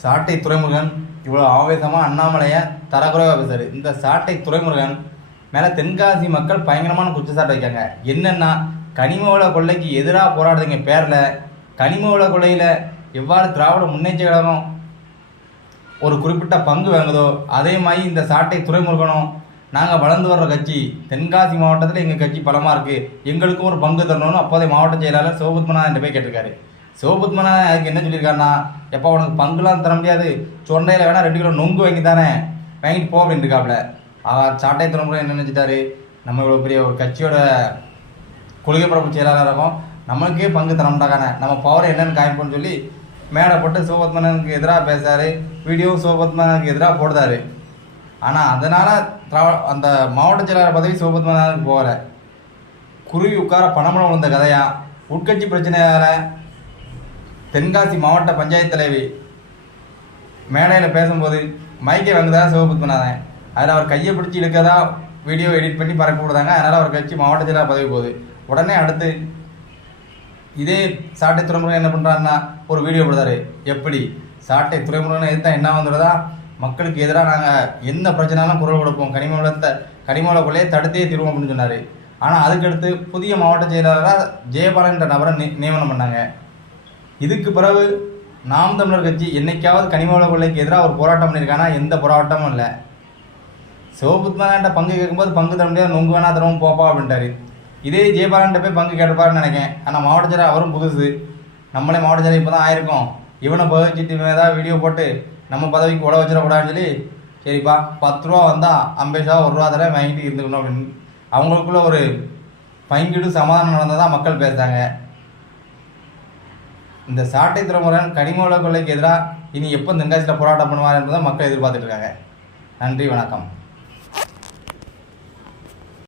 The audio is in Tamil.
சாட்டை துரைமுருகன் இவ்வளோ ஆவேசமாக அண்ணாமலையை தரக்குறைவாக பேசுறாரு. இந்த சாட்டை துரைமுருகன் மேலே தென்காசி மக்கள் பயங்கரமான குற்றச்சாட்டு வைக்காங்க. என்னென்னா, கனிம வள கொள்ளைக்கு எதிராக போராடுறதுங்க பேரில் கனிம வள கொள்ளையில் எவ்வாறு திராவிட முன்னேற்ற கழகம் ஒரு குறிப்பிட்ட பங்கு வாங்குதோ அதே மாதிரி இந்த சாட்டை துரைமுருகனும் நாங்கள் வளர்ந்து வர்ற கட்சி தென்காசி மாவட்டத்தில் எங்கள் கட்சி பலமாக இருக்குது, எங்களுக்கும் ஒரு பங்கு தரணும்னு அப்போதைய மாவட்ட செயலாளர் சிவபத்மநாதன் போய் கேட்டிருக்காரு. சிவபத்மநாதன் அதுக்கு என்ன சொல்லியிருக்காருன்னா, எப்போ உனக்கு பங்குலாம் தர முடியாது, சொன்னையில் வேணால் 2 கிலோ நொங்கு வாங்கி தானே, வாங்கிட்டு போ அப்படின்னு இருக்காப்புல. சாட்டை துறைமுறை என்ன நினச்சிட்டாரு, நம்ம இவ்வளோ பெரிய ஒரு கட்சியோட கொள்கை பரப்பு செயலாளர் இருக்கும், நம்மளுக்கே பங்கு தர மாட்டாக்கானே, நம்ம பவர் என்னன்னு காமிப்போன்னு சொல்லி மேடை போட்டு சிவபத்மநாதனுக்கு எதிராக பேசுறாரு. வீடியோவும் சிவபத்மநாதனுக்கு எதிராக போடுறாரு. ஆனால் அதனால் அந்த மாவட்ட செயலாளர் பதவி சிவபத்மநாதனுக்கு போகலை. குருவி உட்கார பணமளம் விழுந்த கதையா, உட்கட்சி பிரச்சனையால் தென்காசி மாவட்ட பஞ்சாயத்து தலைவி மேடையில் பேசும்போது மைக்கை வாங்குதா சிவபத்மநாதன். அதில் அவர் கையை பிடிச்சி இழுக்கதா வீடியோ எடிட் பண்ணி பறக்க விடுதாங்க. அதனால் அவர் கட்சி மாவட்ட செயலாளர் பதவி போகுது. உடனே அடுத்து இதே சாட்டை துறைமுருகன் என்ன பண்ணுறாருன்னா ஒரு வீடியோ போடுறாரு. எப்படி சாட்டை துறைமுருகன் எதிர்த்தா என்ன வந்துடுறதா, மக்களுக்கு எதிராக நாங்கள் எந்த பிரச்சனைனாலும் குரல் கொடுப்போம், கனிம வள கொள்ளையை தடுத்தே தீர்வோம் அப்படின்னு சொன்னார். ஆனால் அதுக்கடுத்து புதிய மாவட்ட செயலாளராக ஜெயபாலன் என்ற நபரை நியமனம் பண்ணாங்க. இதுக்கு பிறகு நாம் தமிழர் கட்சி என்னைக்காவது கனிம வள கொள்ளைக்கு எதிராக ஒரு போராட்டம் பண்ணியிருக்கானா? எந்த போராட்டமும் இல்லை. சிவபத்மநாதன்ட்ட பங்கு கேட்கும்போது பங்கு தர முடியாது, நொங்கு வேணா தரவும் போப்பா அப்படின்ட்டாரு. இதே ஜெயபாலன்ட்ட போய் பங்கு கேட்டுப்பாருன்னு நினைக்கிறேன். ஆனால் மாவட்ட செயலர் அவரும் புதுசு, நம்மளே மாவட்ட செயலர் இப்போ தான் ஆயிருக்கோம், இவனை பகிர்ச்சிட்டு ஏதாவது வீடியோ போட்டு நம்ம பதவிக்கு உட வச்சிடக்கூடாதுன்னு சொல்லி, சரிப்பா 10 ரூபா வந்தால் 50 ரூபா 1 ரூபா தர வாங்கிட்டு இருந்துக்கணும் அப்படின்னு அவங்களுக்குள்ள ஒரு பங்கிடு சமாதானம் நடந்ததாக மக்கள் பேசுகிறாங்க. இந்த சாட்டை துறைமுருகன் கனிம வள கொள்ளைக்கு எதிராக இனி எப்போ தென்காசியில் போராட்டம் பண்ணுவார் என்பதை மக்கள் எதிர்பார்த்துட்டு இருக்காங்க. நன்றி, வணக்கம்.